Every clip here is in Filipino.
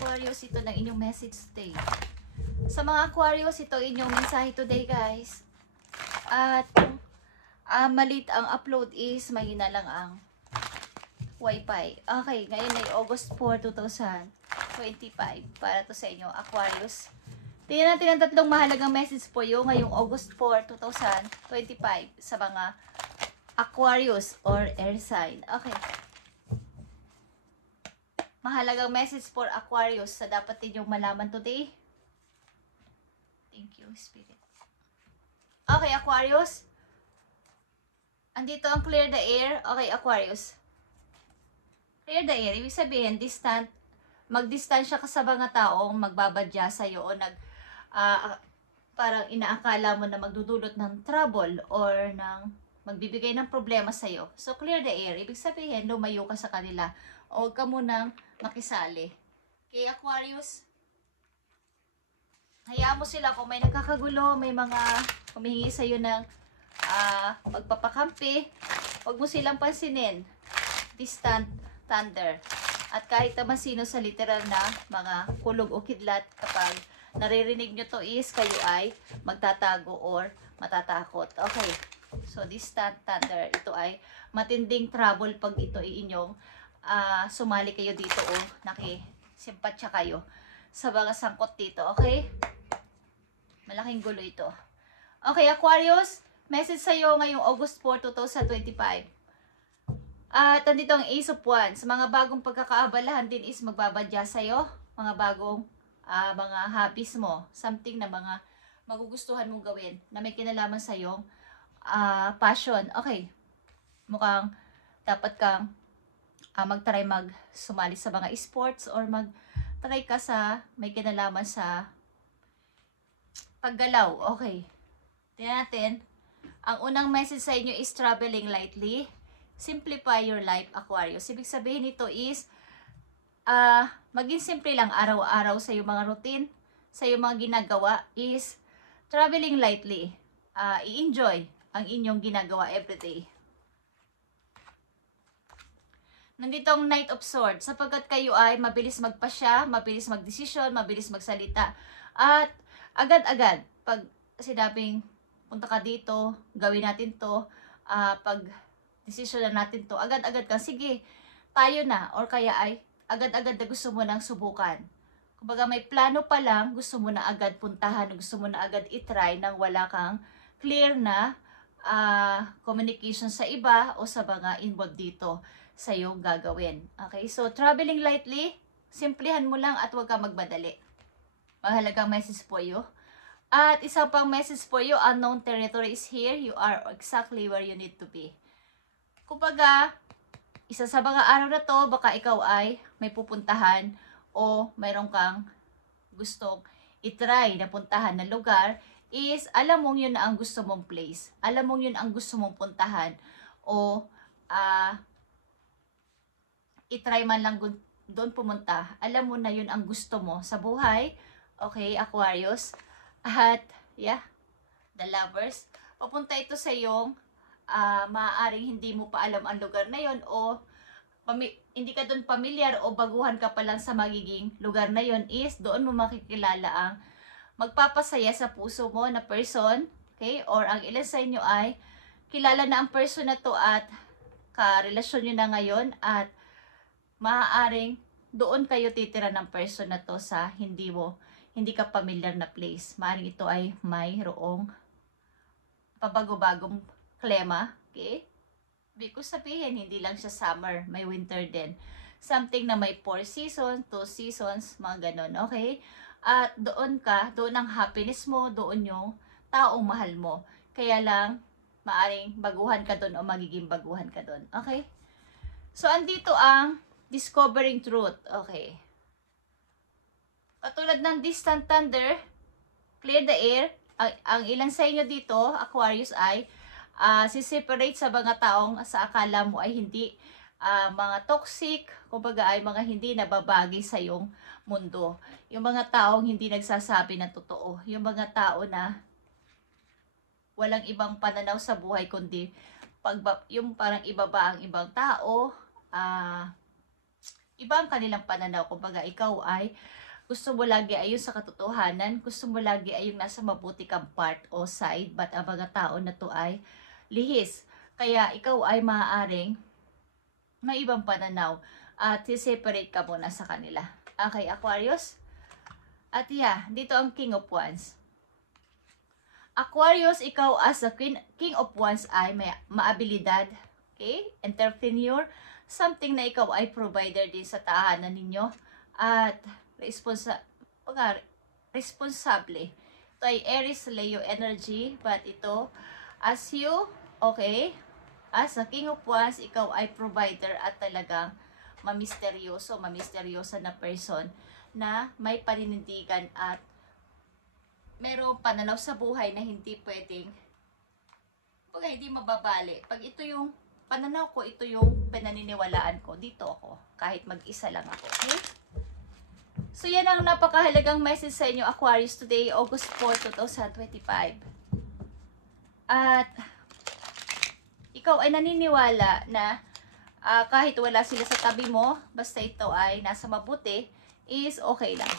Aquarius, ito ng inyong message today. Sa mga Aquarius, ito inyong mensahe today, guys. At malit ang upload is mahina lang ang wifi. Okay, ngayon ay August 4, 2025. Para to sa inyo, Aquarius. Tingnan natin ang tatlong mahalagang message po yung ngayong August 4, 2025 sa mga Aquarius or air sign. Okay. Mahalagang message for Aquarius sa dapat ninyong malaman today. Thank you, Spirit. Okay, Aquarius. Andito ang clear the air. Okay, Aquarius. Clear the air. Ibig sabihin, distant. Magdistansya ka sa mga taong magbabadya sa'yo o parang inaakala mo na magdudulot ng trouble or ng magbibigay ng problema sa'yo. So, clear the air. Ibig sabihin, lumayo ka sa kanila. O huwag ka munang makisali. Okay, Aquarius? Hayaan mo sila kung may nagkakagulo, may mga humihingi sa'yo ng magpapakampi. Huwag mo silang pansinin. Distant thunder. At kahit naman sino sa literal na mga kulog o kidlat, kapag naririnig nyo to is kayo ay magtatago or matatakot. Okay. So, distant thunder. Ito ay matinding trouble pag ito ay inyong sumali kayo dito o nakisimpatsya kayo sa mga sangkot dito. Okay? Malaking gulo ito. Okay, Aquarius. Message sa'yo ngayong August 4, 2025. At nandito ang Ace of Wands. Mga bagong pagkakaabalahan din is magbabadya sa'yo. Mga bagong mga hobbies mo. Something na mga magugustuhan mong gawin na may kinalaman sa'yong passion. Okay. Mukhang dapat kang mag-try sumali sa mga sports or mag-try ka sa may kinalaman sa paggalaw. Okay. Tingnan natin. Ang unang message sa inyo is traveling lightly. Simplify your life, Aquarius. Ibig sabihin nito is maging simple lang araw-araw sa iyong mga routine, sa iyong mga ginagawa is traveling lightly. I-enjoy ang inyong ginagawa everyday. Nandito ang Knight of Swords, sapagkat kayo ay mabilis magpasya, mabilis magdesisyon, mabilis magsalita. At agad-agad, pag sinabing punta ka dito, gawin natin to, pag desisyon na natin to, agad-agad kang, sige, tayo na, or kaya ay agad-agad na gusto mo nang subukan. Kumbaga may plano pa lang, gusto mo na agad puntahan, gusto mo na agad itry nang wala kang clear na communication sa iba o sa mga involved dito sa iyong gagawin. Okay, so traveling lightly, simplihan mo lang at huwag kang magmadali. Mahalagang message po iyo. At isang pang message po iyo, unknown territory is here, you are exactly where you need to be. Kumbaga, isa sa mga araw na to, baka ikaw ay may pupuntahan o mayroon kang gustong itry na puntahan na lugar, is alam mong yun na ang gusto mong place. Alam mong yun ang gusto mong puntahan o itry man lang doon pumunta. Alam mo na yun ang gusto mo sa buhay. Okay, Aquarius. At, yeah, the Lovers. Papunta ito sa iyong maaaring hindi mo pa alam ang lugar na yun o hindi ka doon pamilyar o baguhan ka pa lang sa magiging lugar na yun, is doon mo makikilala ang magpapasaya sa puso mo na person. Okay? Or ang ilan sa inyo ay kilala na ang person na to at karelasyon nyo na ngayon at maaaring doon kayo titira ng person na to sa hindi ka familiar na place. Maaaring ito ay mayroong pabago-bagong klima. Okay? Ibig sabihin, hindi lang siya summer, may winter din. Something na may 4 seasons, 2 seasons, mga ganon. Okay? At doon ang happiness mo, doon yung taong mahal mo. Kaya lang, maaaring baguhan ka doon o magiging baguhan ka doon. Okay? So, andito ang discovering truth. Okay. Katulad ng distant thunder, clear the air, ang ilan sa inyo dito, Aquarius, ay si-separate sa mga taong sa akala mo ay hindi mga toxic, kumbaga ay mga hindi nababagi sa iyong mundo. Yung mga taong hindi nagsasabi ng totoo. Yung mga tao na walang ibang pananaw sa buhay kundi yung parang ibaba ang ibang tao, Iba ang kanilang pananaw. Kumbaga, ikaw ay gusto mo lagi ay yung sa katotohanan, gusto mo lagi ay yung nasa mabuti kang part o side, but ang mga tao na to ay lihis. Kaya ikaw ay maaaring may ibang pananaw at separate ka muna sa kanila. Okay, Aquarius? At yeah, dito ang King of Wands. Aquarius, ikaw as a King of Wands ay may maabilidad, okay? Entrepreneur, something na ikaw ay provider din sa tahanan ninyo at responsable. Ito ay Aries, Leo energy, but ito as you, okay? As a King of Wands, ikaw ay provider at talagang mamisteryosa na person na may paninindigan at merong pananaw sa buhay na hindi pwedeng, hindi mababali. Pag ito yung pananaw ko, ito yung pinaniniwalaan ko, dito ako, kahit mag-isa lang ako. Okay? So yan ang napakahalagang message sa inyo, Aquarius, today, August 4, 2025. At ikaw ay naniniwala na kahit wala sila sa tabi mo, basta ito ay nasa mabuti, is okay lang.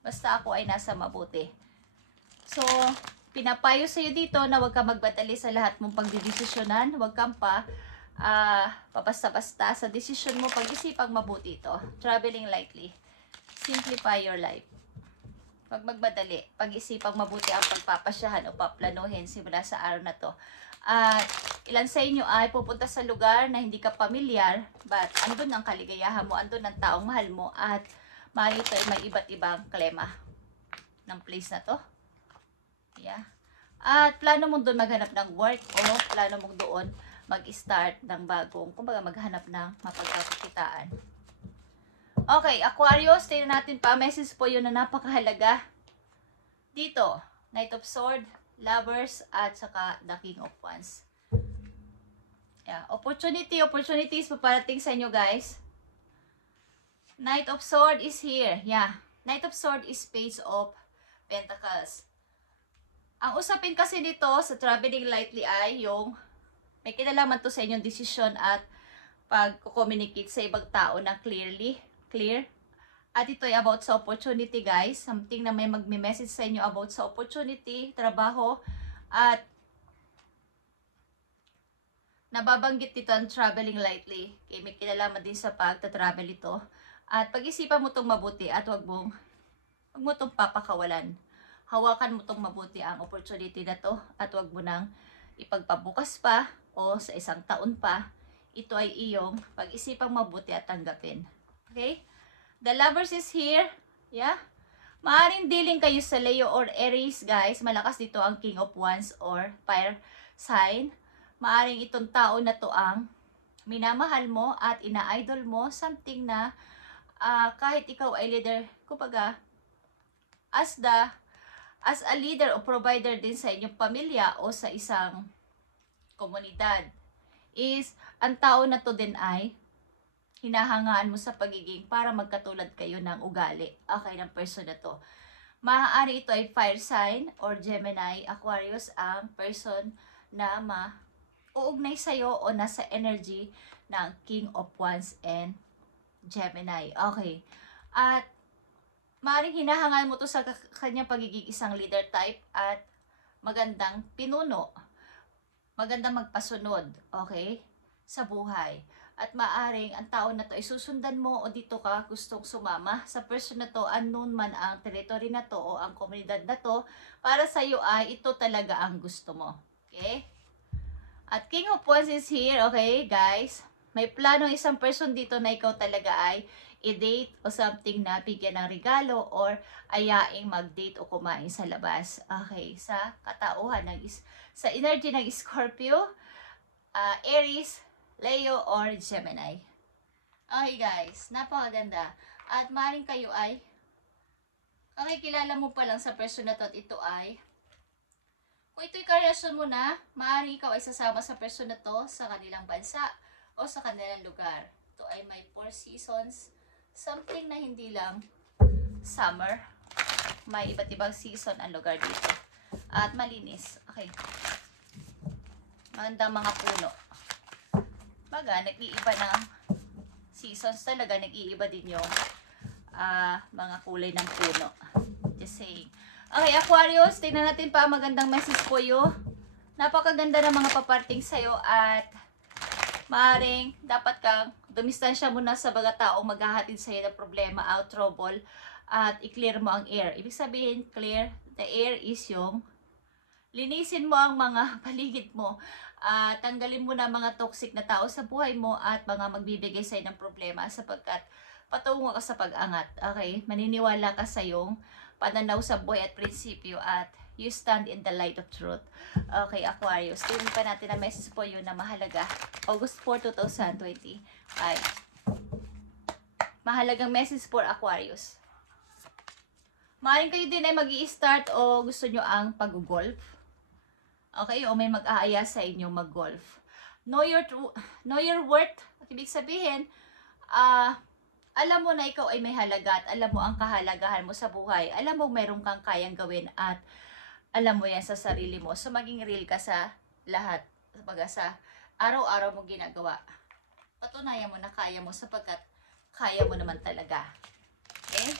Basta ako ay nasa mabuti. So, pinapayo sa iyo dito na huwag ka magbatali sa lahat mong pagdidesisyonan. Huwag kang papasta-basta sa desisyon mo. Pag-isipang mabuti ito. Traveling lightly. Simplify your life. Huwag magmadali. Pag-isipang mabuti ang pagpapasyahan o paplanuhin simula sa araw na to. At ilan sa inyo ay pupunta sa lugar na hindi ka pamilyar, but andun ang kaligayahan mo, andun ang taong mahal mo, at marito ay may iba't ibang klema ng place na to. Yeah. At plano mong doon maghanap ng work o plano mong doon mag-start ng bagong, kumbaga maghanap ng mapagkakitaan. Okay, Aquarius, tingnan natin pa. Message po yun na napakahalaga. Dito, Knight of Swords, Lovers, at saka the King of Wands. Yeah, opportunities paparating sa inyo, guys. Knight of Swords is here. Yeah, Knight of Swords is Page of Pentacles. Ang usapin kasi dito sa traveling lightly ay yung may kinalaman to sa inyong desisyon at pag-communicate sa ibang tao na clear. At ito ay about sa opportunity, guys. Something na may magme-message sa inyo about sa opportunity, trabaho, at nababanggit dito ang traveling lightly. Okay, may kinalaman din sa pagta-travel ito. At pag-isipan mo itong mabuti at wag mo itong papakawalan. Hawakan mo itong mabuti ang opportunity na to at wag mo nang ipagpabukas pa o sa isang taon pa. Ito ay iyong pag-isipang mabuti at tanggapin. Okay? The Lovers is here. Yeah? Maaring dealing kayo sa Leo or Aries, guys. Malakas dito ang King of Wands or Fire sign. Maaring itong tao na to ang minamahal mo at ina-idol mo. Something na kahit ikaw ay leader, kumbaga, as a leader o provider din sa inyong pamilya o sa isang komunidad, is ang tao na to din ay hinahangaan mo sa pagiging para magkatulad kayo ng ugali, okay, ng person na to. Maaari ito ay fire sign or Gemini, Aquarius, ang person na uugnay sa'yo o nasa energy ng King of Wands and Gemini. Okay. At maaaring hinahangaan mo to sa kanyang pagiging isang leader type at magandang pinuno. Magandang magpasunod, okay, sa buhay. At maaaring ang tao na to ay susundan mo o dito ka gustong sumama sa person na to, unknown man ang territory na to o ang komunidad na to, para sa iyo ay ito talaga ang gusto mo. Okay? At King of Wands is here, okay, guys? May plano isang person dito na ikaw talaga ay i-date o something na bigyan ng regalo or ayaing mag-date o kumain sa labas. Okay, sa katauhan sa energy ng Scorpio, Aries, Leo, or Gemini. Okay, guys, napakaganda. At maaaring kayo ay kakikilala mo pa lang sa person na to at ito ay, kung ito'y karelasyon mo na, maaaring ikaw ay sasama sa person na to sa kanilang bansa o sa kanilang lugar. Ito ay may 4 seasons. Something na hindi lang summer. May iba't ibang season ang lugar dito. At malinis. Okay. Magandang mga puno. Baga, nag-iiba ng seasons talaga, nag-iiba din yung mga kulay ng puno. Just saying. Okay, Aquarius, tingnan natin pa magandang message po yun. Napakaganda ng mga paparting sa'yo at maaring dapat kang dumistansya muna sa mga taong maghahatid sa'yo ng problema, out trouble, at i-clear mo ang air. Ibig sabihin, clear the air is yung linisin mo ang mga paligid mo. Tanggalin mo na mga toxic na tao sa buhay mo at mga magbibigay sa'yo ng problema sapagkat patungo ka sa pag-angat. Okay? Maniniwala ka sa iyong pananaw sa buhay at prinsipyo at you stand in the light of truth. Okay, Aquarius. Tingnan pa natin ang message po yun na mahalaga. August 4, 2025. Mahalagang message for Aquarius. Maaaring kayo din ay mag-i-start o gusto nyo ang pag-golf. Okay, o may mag-aaya sa inyo mag-golf. Know your worth. Ibig sabihin, alam mo na ikaw ay may halaga at alam mo ang kahalagahan mo sa buhay. Alam mo meron kang kayang gawin at alam mo yan sa sarili mo. So, maging real ka sa lahat. Sa araw-araw mo ginagawa. Patunayan mo na kaya mo sapagkat kaya mo naman talaga. Okay?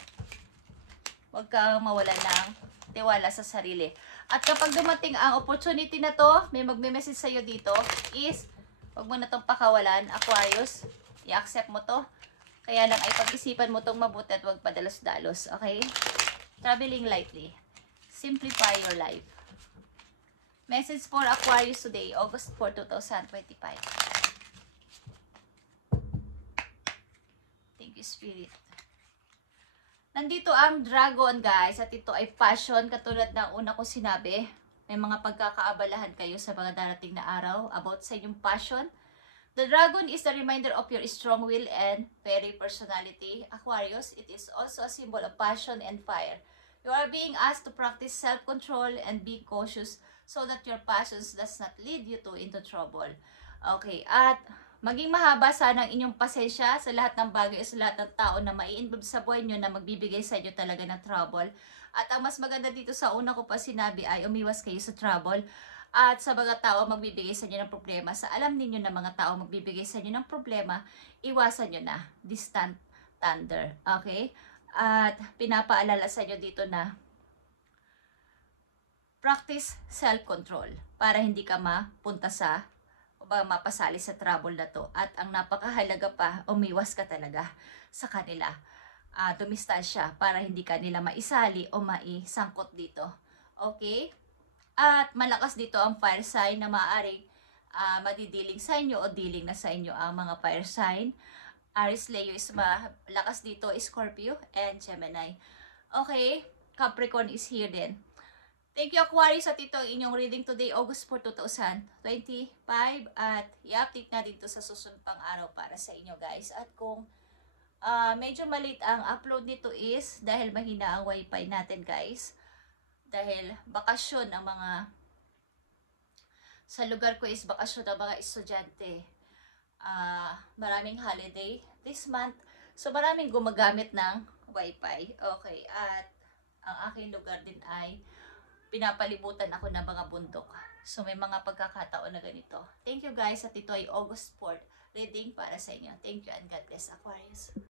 Huwag kang mawala ng tiwala sa sarili. At kapag dumating ang opportunity na to, may magme-message sa'yo dito, is, huwag mo na itong pakawalan, Aquarius. I-accept mo to. Kaya lang ay pag-isipan mo itong mabuti at huwag padalos-dalos. Okay? Traveling lightly. Simplify your life. Message for Aquarius today, August 4, 2025. Thank you, Spirit. Nandito ang dragon, guys. At ito ay passion. Katulad ng una ko sinabi, may mga pagkakaabalahan kayo sa mga darating na araw about sa inyong passion. The dragon is a reminder of your strong will and fiery personality. Aquarius, it is also a symbol of passion and fire. You are being asked to practice self-control and be cautious so that your passions does not lead you into trouble. Okay, at maging mahaba sana ang inyong pasensya sa lahat ng bagay o sa lahat ng tao na mai-involve sa buhay nyo na magbibigay sa inyo talaga ng trouble. At ang mas maganda dito sa una ko pa sinabi ay umiwas kayo sa trouble. At sa mga tao magbibigay sa inyo ng problema, sa alam ninyo na mga tao magbibigay sa inyo ng problema, iwasan nyo na. Distant thunder. Okay? At pinapaalala sa inyo dito na practice self-control para hindi ka mapunta sa o ba mapasali sa trouble na to. At ang napakahalaga pa, umiwas ka talaga sa kanila. Dumistansya para hindi ka nila maisali o maisangkot dito. Okay? At malakas dito ang fire sign na maaaring madidiling sa inyo o dealing na sa inyo ang mga fire sign. Aries, Leo is malakas dito, Scorpio and Gemini. Okay, Capricorn is here din. Thank you, Aquarius, at ito ang inyong reading today, August 4, 2025. At i-update na dito sa susunod pang araw para sa inyo, guys. At kung medyo maliit ang upload nito is dahil mahina ang wifi natin, guys. Dahil bakasyon ang mga sa lugar ko is bakasyon ang mga estudyante. Maraming holiday this month. So maraming gumagamit ng wifi. Okay, at ang aking lugar din ay pinapalibutan ako ng mga bundok. So may mga pagkakataon na ganito. Thank you, guys, at ito ay August 4 reading para sa inyo. Thank you and God bless, Aquarius.